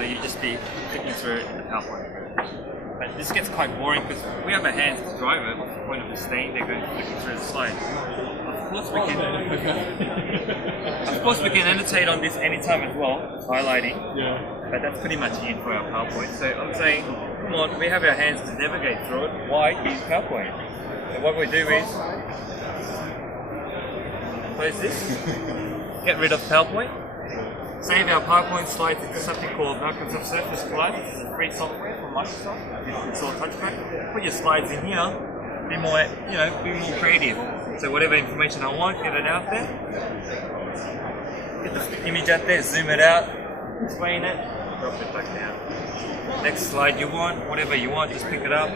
So you just be clicking through it in the PowerPoint. But this gets quite boring because we have our hands to drive it. What's the point of staying there going flicking through the slides? Of course we can annotate on this anytime as well, highlighting. Yeah. But that's pretty much it for our PowerPoint. So I'm saying, come on, we have our hands to navigate through it. Why use PowerPoint? So what we do is close this, get rid of PowerPoint, save our PowerPoint slides into something called Microsoft Surface Slides. This is free software from Microsoft. You can install touchpad. Put your slides in here. Be more, be more creative. So whatever information I want, get it out there. Get the image out there, zoom it out, explain it, drop it back down. Next slide you want, whatever you want, just pick it up.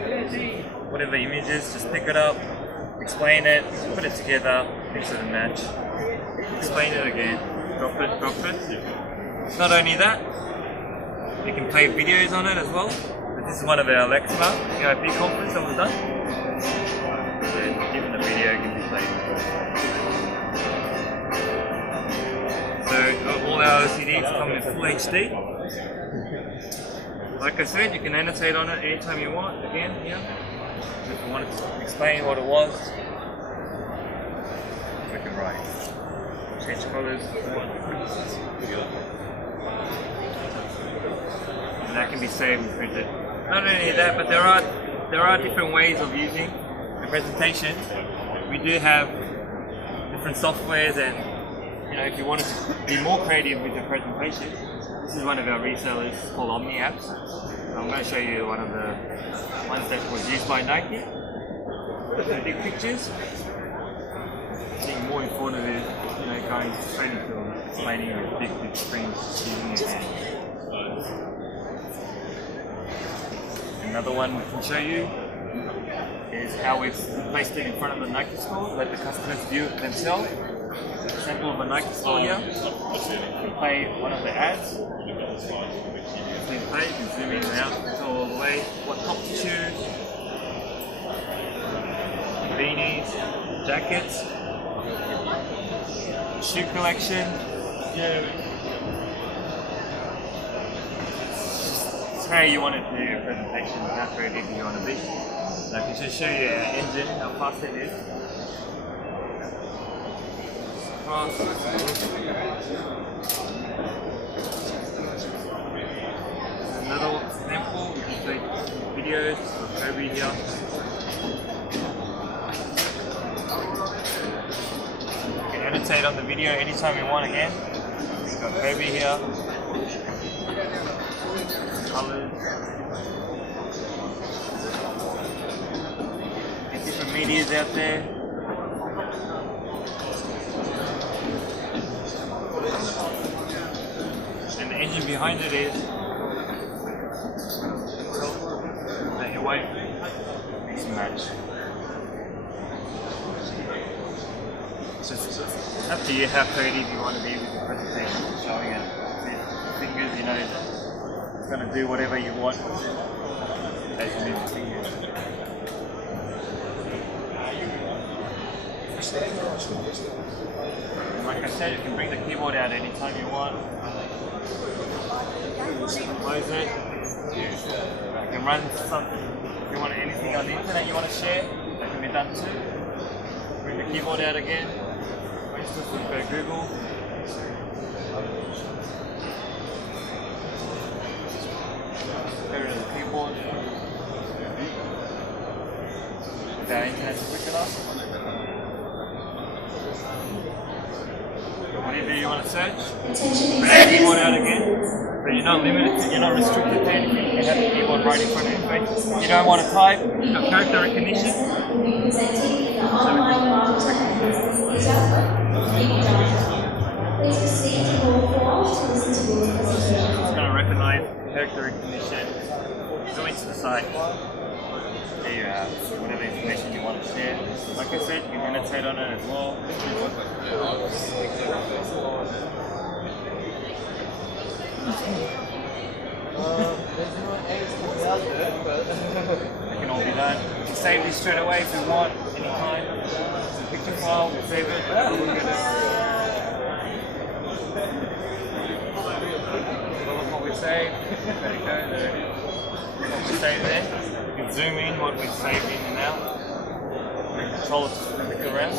Whatever images, just pick it up, explain it, put it together, mix it and match. Explain it again, drop it, drop it. Not only that, you can play videos on it as well. This is one of our Lexmark VIP conference that was done. And even the video can be played. So all our LCDs come in full HD. Like I said, you can annotate on it anytime you want. Again, here. If you wanted to explain what it was, we can write. Change colors. And that can be saved and printed. Not only that, but there are different ways of using the presentation. We do have different softwares, and if you wanted to be more creative with the presentation, this is one of our resellers called Omni Apps. So I'm going to show you one of the ones that was used by Nike. Some big pictures. Being more informative, going to training film, explaining with big screens using your hand. Another one we can show you is how we've placed it in front of the Nike store, let the customers view it themselves. Example of a Nike store here. We play one of the ads. You can zoom in and out all the way. What top to choose. Beanies, jackets, shoe collection. It's how you want to do your presentation, how creative you want to be. So I can just show you our engine, how fast it is. Fast. Another example, we can take videos of Kobe here. You can annotate on the video anytime you want again. We've got Kobe here. Colors. Different medias out there. And the engine behind it is that your weight mix and match. So it's up to you how creative you want to be with your presentation, showing it with fingers, it's going to do whatever you want as you move the fingers. Like I said, you can bring the keyboard out anytime you want. Close it. You can run something. If you want anything on the internet you want to share, that can be done too. Bring the keyboard out again. For instance, we go Google. Go to the keyboard. If our internet's quick enough. Whatever you want to search, bring the keyboard out again. So you're not limited, you're not restricted to anything. You can have the keyboard right in front of your face. You don't want to type, you've got character recognition. So it's going to recognize character recognition. Go into the site. There you have whatever information you want to share. Like I said, you can annotate on it as well. It can all be done. You can save this straight away if you want, anytime. It's a picture file, we'll save it, we'll look at it. What we've save. Let it go, there it is. What we save there. You can zoom in what we saved in and out. And control it to click around.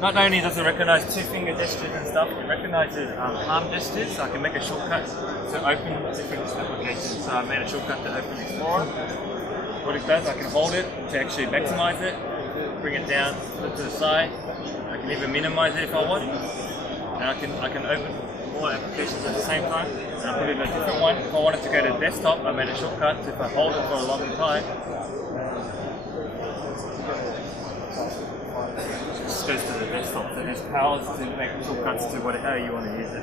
Not only does it recognize two-finger gestures and stuff, it recognizes palm gestures, so I can make a shortcut to open different applications. So I made a shortcut to open Explorer. What it does, I can hold it to actually maximize it, bring it down, flip to the side. I can even minimize it if I want, and I can open all applications at the same time. And I put in a different one. If I wanted to go to desktop, I made a shortcut. So if I hold it for a long time, just goes to the desktop. So there's powers to make shortcuts to whatever you want to use it.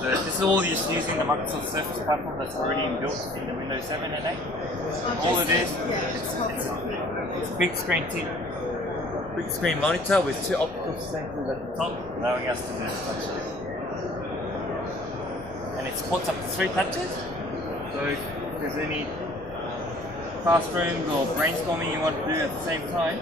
So this is all just using the Microsoft Surface platform that's already built in the Windows 7 and 8. All it is, it's a big screen monitor with two optical sensors at the top, allowing us to do touch. And it supports up to 3 touches. So if there's any classrooms or brainstorming you want to do at the same time,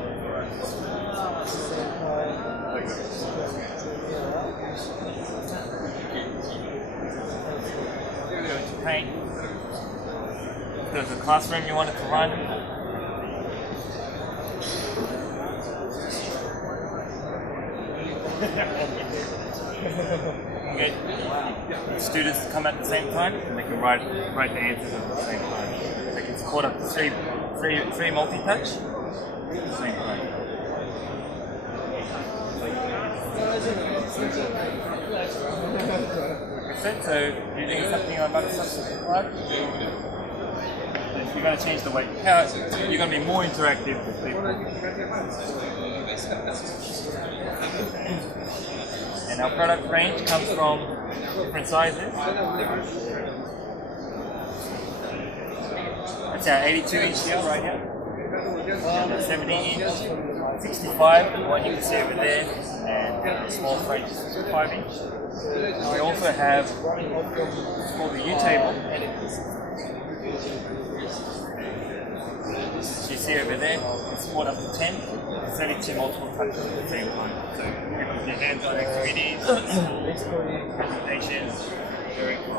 go into Paint. If there's a classroom you wanted to run, get students to come at the same time, and they can write the answers at the same time. They can support up to three multi-touch at the same time. Like I said, so using something like Microsoft Surface, you're going to change the way you're going to be more interactive with people. And our product range comes from different sizes. That's our 82-inch deal right here. And a 70-inch, 65, the one you can see over there, and a small French 65-inch. And we also have what's called the U-table. You see over there, it's support up to 10, 32 multiple touches at the same time. So you can put your hands on activities, presentations, very cool.